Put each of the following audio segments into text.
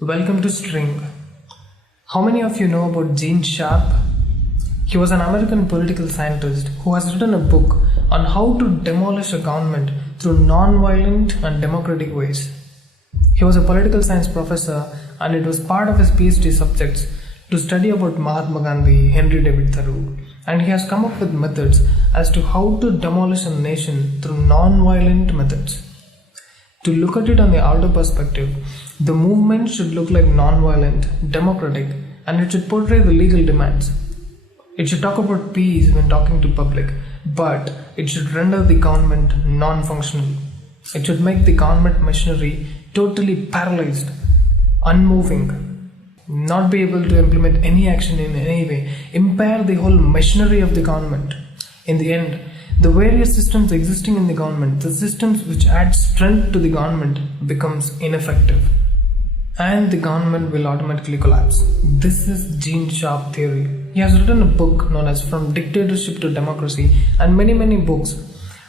Welcome to String. How many of you know about Gene Sharp? He was an American political scientist who has written a book on how to demolish a government through non-violent and democratic ways. He was a political science professor, and it was part of his PhD subjects to study about Mahatma Gandhi, Henry David Thoreau, and he has come up with methods as to how to demolish a nation through non-violent methods. To look at it on the outer perspective, the movement should look like non-violent, democratic, and it should portray the legal demands. It should talk about peace when talking to public, but it should render the government non-functional. It should make the government machinery totally paralyzed, unmoving, not be able to implement any action in any way, impair the whole machinery of the government. In the end, the various systems existing in the government, the systems which add strength to the government, becomes ineffective, and the government will automatically collapse. This is Gene Sharp theory. He has written a book known as From Dictatorship to Democracy and many books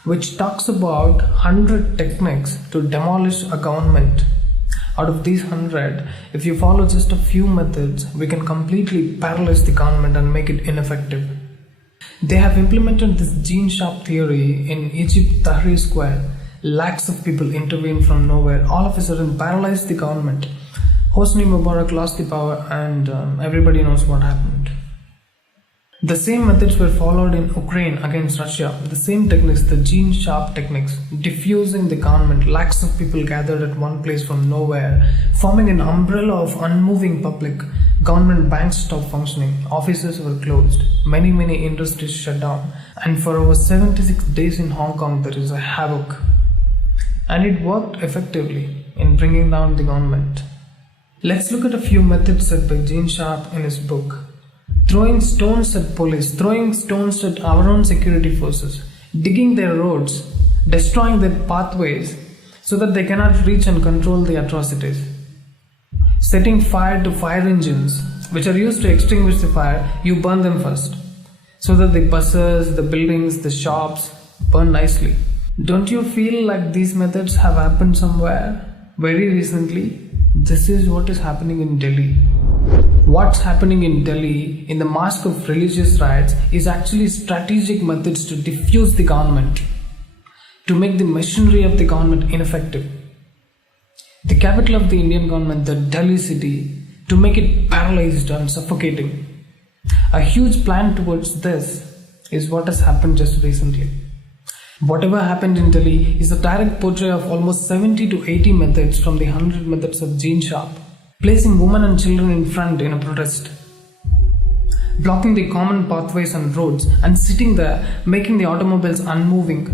which talks about 100 techniques to demolish a government. Out of these 100, if you follow just a few methods, we can completely paralyze the government and make it ineffective. They have implemented this Gene Sharp theory in Egypt, Tahrir Square. Lakhs of people intervened from nowhere, all of a sudden paralyzed the government. Hosni Mubarak lost the power, and everybody knows what happened. The same methods were followed in Ukraine against Russia. The same techniques, the Gene Sharp techniques, diffusing the government. Lakhs of people gathered at one place from nowhere, forming an umbrella of unmoving public. Government banks stopped functioning, offices were closed, many industries shut down, and for over 76 days in Hong Kong there is a havoc. And it worked effectively in bringing down the government. Let's look at a few methods set by Gene Sharp in his book. Throwing stones at police, throwing stones at our own security forces, digging their roads, destroying their pathways so that they cannot reach and control the atrocities. Setting fire to fire engines, which are used to extinguish the fire, you burn them first, so that the buses, the buildings, the shops burn nicely. Don't you feel like these methods have happened somewhere very recently? This is what is happening in Delhi. What's happening in Delhi in the mask of religious riots is actually strategic methods to diffuse the government, to make the machinery of the government ineffective. The capital of the Indian government, the Delhi city, to make it paralyzed and suffocating. A huge plan towards this is what has happened just recently. Whatever happened in Delhi is a direct portrait of almost 70 to 80 methods from the 100 methods of Gene Sharp, placing women and children in front in a protest, blocking the common pathways and roads, and sitting there making the automobiles unmoving.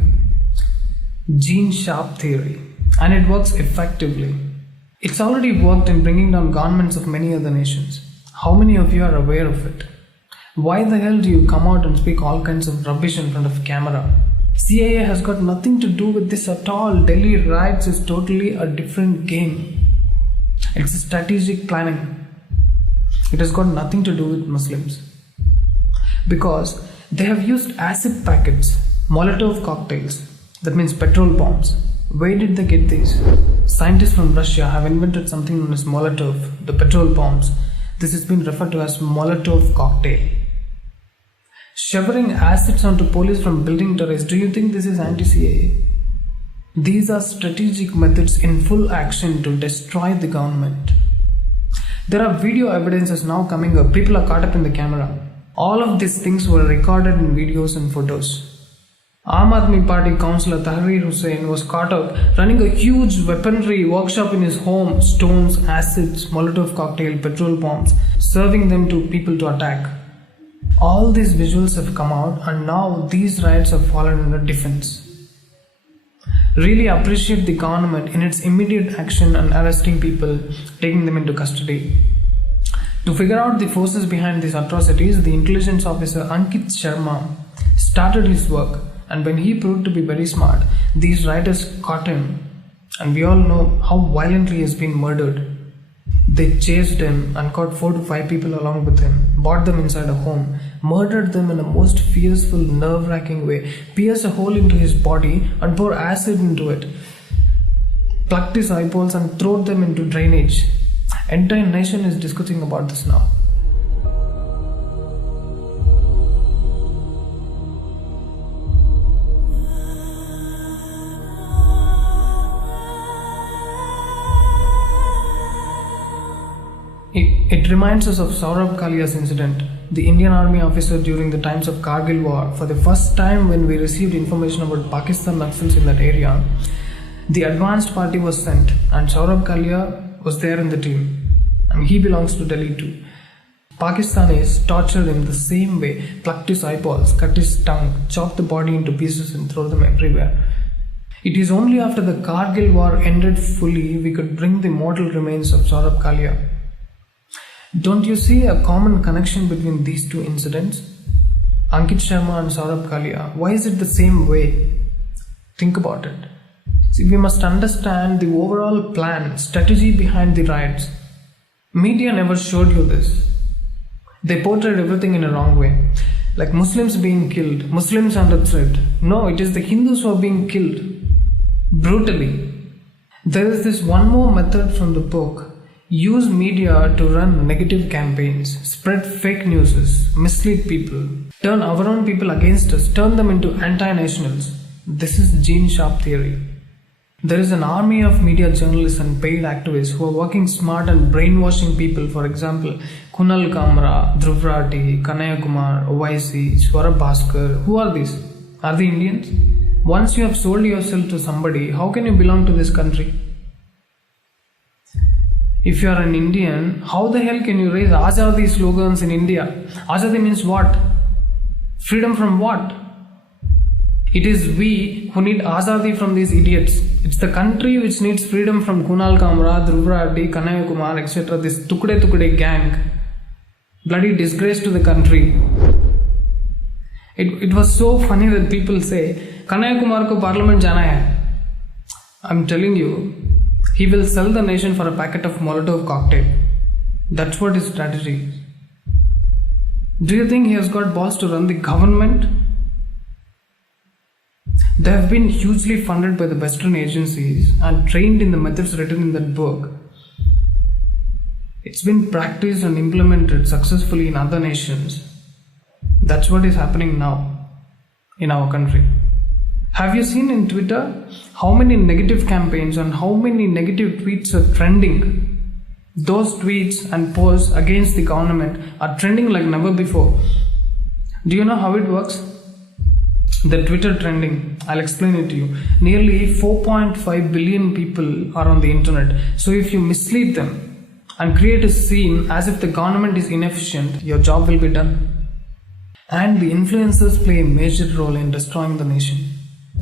Gene Sharp theory. And it works effectively. It's already worked in bringing down governments of many other nations. How many of you are aware of it? Why the hell do you come out and speak all kinds of rubbish in front of a camera? CIA has got nothing to do with this at all. Delhi riots is totally a different game. It's a strategic planning. It has got nothing to do with Muslims. Because they have used acid packets, Molotov cocktails, that means petrol bombs. Where did they get these? Scientists from Russia have invented something known as Molotov, the petrol bombs. This has been referred to as Molotov cocktail. Showering acids onto police from building turrets. Do you think this is anti-CIA? These are strategic methods in full action to destroy the government. There are video evidences now coming up. People are caught up in the camera. All of these things were recorded in videos and photos. Aam Aadmi Party councillor Tahrir Hussain was caught up running a huge weaponry workshop in his home. Stones, acids, Molotov cocktail, petrol bombs, serving them to people to attack. All these visuals have come out, and now these riots have fallen under defense. Really appreciate the government in its immediate action and arresting people, taking them into custody. To figure out the forces behind these atrocities, the intelligence officer Ankit Sharma started his work, and when he proved to be very smart, these rioters caught him, and we all know how violently he has been murdered. They chased him and caught 4 to 5 people along with him, brought them inside a home, murdered them in a most fearful, nerve-wracking way, pierced a hole into his body and poured acid into it, plucked his eyeballs and threw them into drainage. Entire nation is discussing about this now. It reminds us of Saurabh Kalia's incident, the Indian Army officer during the times of Kargil war. For the first time when we received information about Pakistan Naxals in that area, the advanced party was sent and Saurabh Kalia was there in the team, and he belongs to Delhi too. Pakistanis tortured him the same way, plucked his eyeballs, cut his tongue, chopped the body into pieces and throw them everywhere. It is only after the Kargil war ended fully we could bring the mortal remains of Saurabh Kalia. Don't you see a common connection between these two incidents? Ankit Sharma and Saurabh Kalia. Why is it the same way? Think about it. See, we must understand the overall plan, strategy behind the riots. Media never showed you this. They portrayed everything in a wrong way. Like Muslims being killed, Muslims under threat. No, it is the Hindus who are being killed. Brutally. There is this one more method from the book. Use media to run negative campaigns, spread fake news, mislead people, turn our own people against us, turn them into anti-nationals. This is Gene Sharp theory. There is an army of media journalists and paid activists who are working smart and brainwashing people. For example, Kunal Kamra, Dhruv Rathi, Kanhaiya Kumar, OIC, Swarab Bhaskar. Who are these? Are they Indians? Once you have sold yourself to somebody, how can you belong to this country? If you are an Indian, how the hell can you raise Azadi slogans in India? Azadi means what? Freedom from what? It is we who need Azadi from these idiots. It's the country which needs freedom from Kunal Kamra, Dhruv Rathi, Kanhaiya Kumar, etc. This Tukde gang. Bloody disgrace to the country. It was so funny that people say, Kanhaiya Kumar ko parliament jana hai. I'm telling you, he will sell the nation for a packet of Molotov cocktail. That's what his strategy is. Do you think he has got balls to run the government? They have been hugely funded by the Western agencies and trained in the methods written in that book. It's been practiced and implemented successfully in other nations. That's what is happening now in our country. Have you seen in Twitter how many negative campaigns and how many negative tweets are trending? Those tweets and posts against the government are trending like never before. Do you know how it works? The Twitter trending, I'll explain it to you. Nearly 4.5 billion people are on the internet. So if you mislead them and create a scene as if the government is inefficient, your job will be done. And the influencers play a major role in destroying the nation.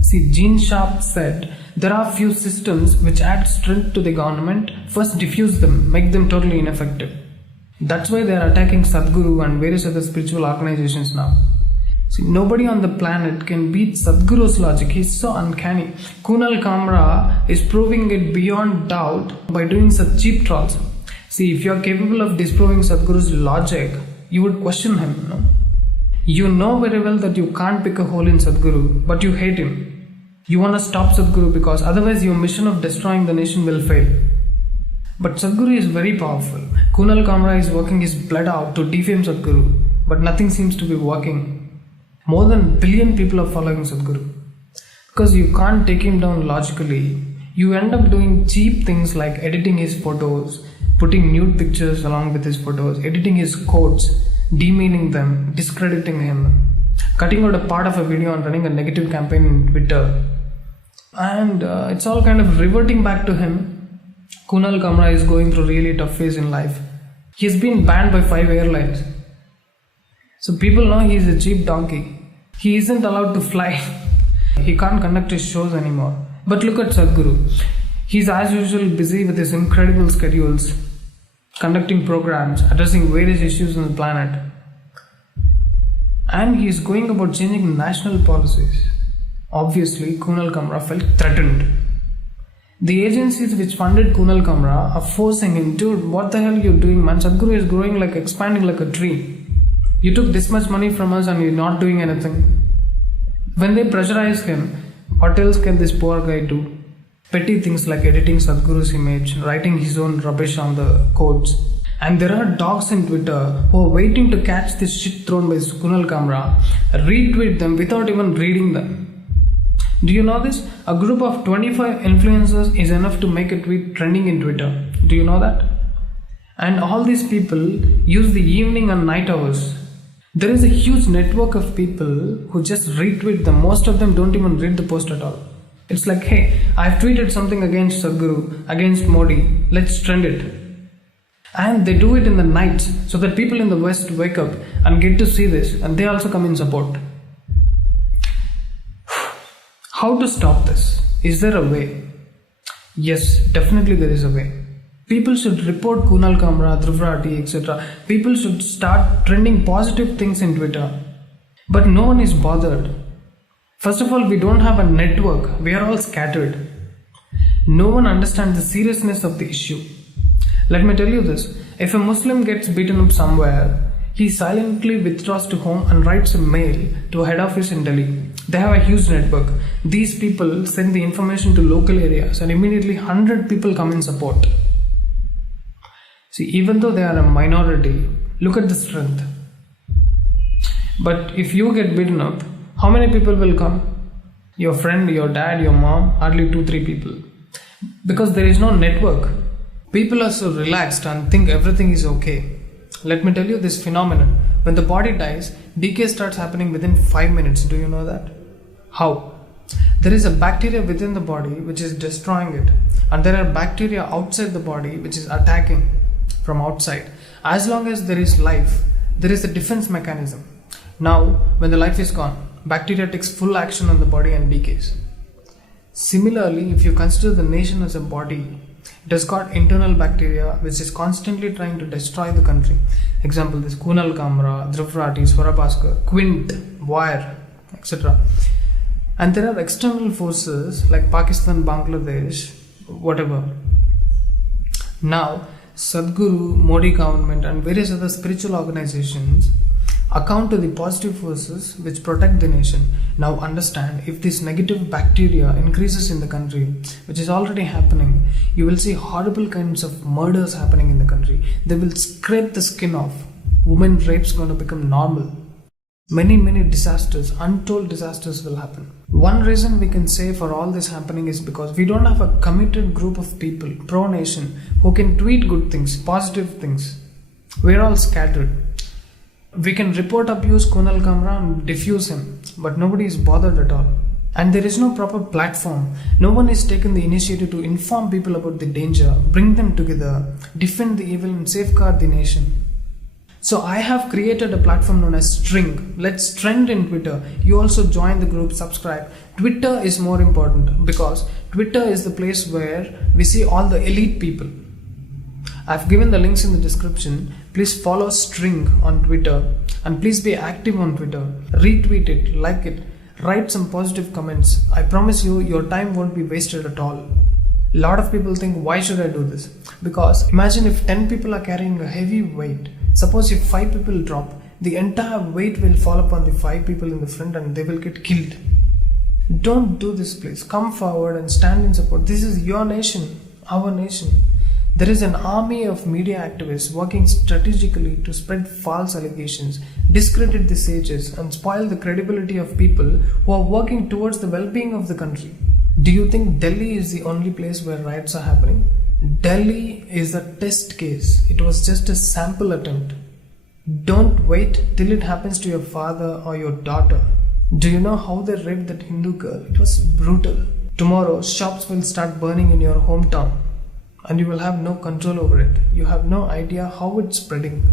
See, Gene Sharp said, there are few systems which add strength to the government, first diffuse them, make them totally ineffective. That's why they are attacking Sadhguru and various other spiritual organizations now. See, nobody on the planet can beat Sadhguru's logic. He's so uncanny. Kunal Kamra is proving it beyond doubt by doing such cheap trolls. See, if you are capable of disproving Sadhguru's logic, you would question him, no? You know very well that you can't pick a hole in Sadhguru, but you hate him. You want to stop Sadhguru because otherwise your mission of destroying the nation will fail. But Sadhguru is very powerful. Kunal Kamra is working his blood out to defame Sadhguru, but nothing seems to be working. More than 1 billion people are following Sadhguru. Because you can't take him down logically, you end up doing cheap things like editing his photos, putting nude pictures along with his photos, editing his quotes, demeaning them, discrediting him, cutting out a part of a video and running a negative campaign in Twitter. And it's all kind of reverting back to him. Kunal Kamra is going through a really tough phase in life. He's been banned by 5 airlines. So people know he's a cheap donkey. He isn't allowed to fly. He can't conduct his shows anymore. But look at Sadhguru. He's as usual busy with his incredible schedules, conducting programs, addressing various issues on the planet. And he is going about changing national policies. Obviously, Kunal Kamra felt threatened. The agencies which funded Kunal Kamra are forcing him, dude, what the hell are you doing, man? Sadhguru is growing like, expanding like a tree. You took this much money from us and you're not doing anything. When they pressurize him, what else can this poor guy do? Petty things like editing Sadhguru's image, writing his own rubbish on the codes. And there are dogs in Twitter who are waiting to catch this shit thrown by Kunal Kamra, retweet them without even reading them. Do you know this? A group of 25 influencers is enough to make a tweet trending in Twitter. Do you know that? And all these people use the evening and night hours. There is a huge network of people who just retweet them. Most of them don't even read the post at all. It's like, hey, I've tweeted something against Sadhguru, against Modi, let's trend it. And they do it in the nights so that people in the West wake up and get to see this and they also come in support. How to stop this? Is there a way? Yes, definitely there is a way. People should report Kunal Kamra, Dhruv Rathi, etc. People should start trending positive things in Twitter. But no one is bothered. First of all, we don't have a network. We are all scattered. No one understands the seriousness of the issue. Let me tell you this. If a Muslim gets beaten up somewhere, he silently withdraws to home and writes a mail to a head office in Delhi. They have a huge network. These people send the information to local areas and immediately 100 people come in support. See, even though they are a minority, look at the strength. But if you get beaten up, how many people will come? Your friend, your dad, your mom, hardly 2-3 people. Because there is no network. People are so relaxed and think everything is okay. Let me tell you this phenomenon. When the body dies, decay starts happening within 5 minutes. Do you know that? How? There is a bacteria within the body which is destroying it. And there are bacteria outside the body which is attacking from outside. As long as there is life, there is a defense mechanism. Now, when the life is gone, bacteria takes full action on the body and decays. Similarly, if you consider the nation as a body, it has got internal bacteria which is constantly trying to destroy the country. Example, this Kunal Kamra, Dhruv Rathi, Swara Bhaskar, Quint, Wire, etc. And there are external forces like Pakistan, Bangladesh, whatever. Now, Sadhguru, Modi government and various other spiritual organizations account to the positive forces which protect the nation. Now understand, if this negative bacteria increases in the country, which is already happening, you will see horrible kinds of murders happening in the country. They will scrape the skin off. Women rapes going to become normal. Many disasters, untold disasters will happen. One reason we can say for all this happening is because we don't have a committed group of people, pro-nation, who can tweet good things, positive things. We're all scattered. We can report abuse Kunal Kamra and diffuse him, but nobody is bothered at all. And there is no proper platform. No one has taken the initiative to inform people about the danger, bring them together, defend the evil and safeguard the nation. So I have created a platform known as String. Let's trend in Twitter. You also join the group, subscribe. Twitter is more important because Twitter is the place where we see all the elite people. I've given the links in the description. Please follow String on Twitter and please be active on Twitter. Retweet it, like it, write some positive comments. I promise you, your time won't be wasted at all. A lot of people think, why should I do this? Because imagine if 10 people are carrying a heavy weight. Suppose if 5 people drop, the entire weight will fall upon the 5 people in the front and they will get killed. Don't do this, please. Come forward and stand in support. This is your nation, our nation. There is an army of media activists working strategically to spread false allegations, discredit the sages, and spoil the credibility of people who are working towards the well-being of the country. Do you think Delhi is the only place where riots are happening? Delhi is a test case. It was just a sample attempt. Don't wait till it happens to your father or your daughter. Do you know how they raped that Hindu girl? It was brutal. Tomorrow, shops will start burning in your hometown and you will have no control over it. You have no idea how it's spreading.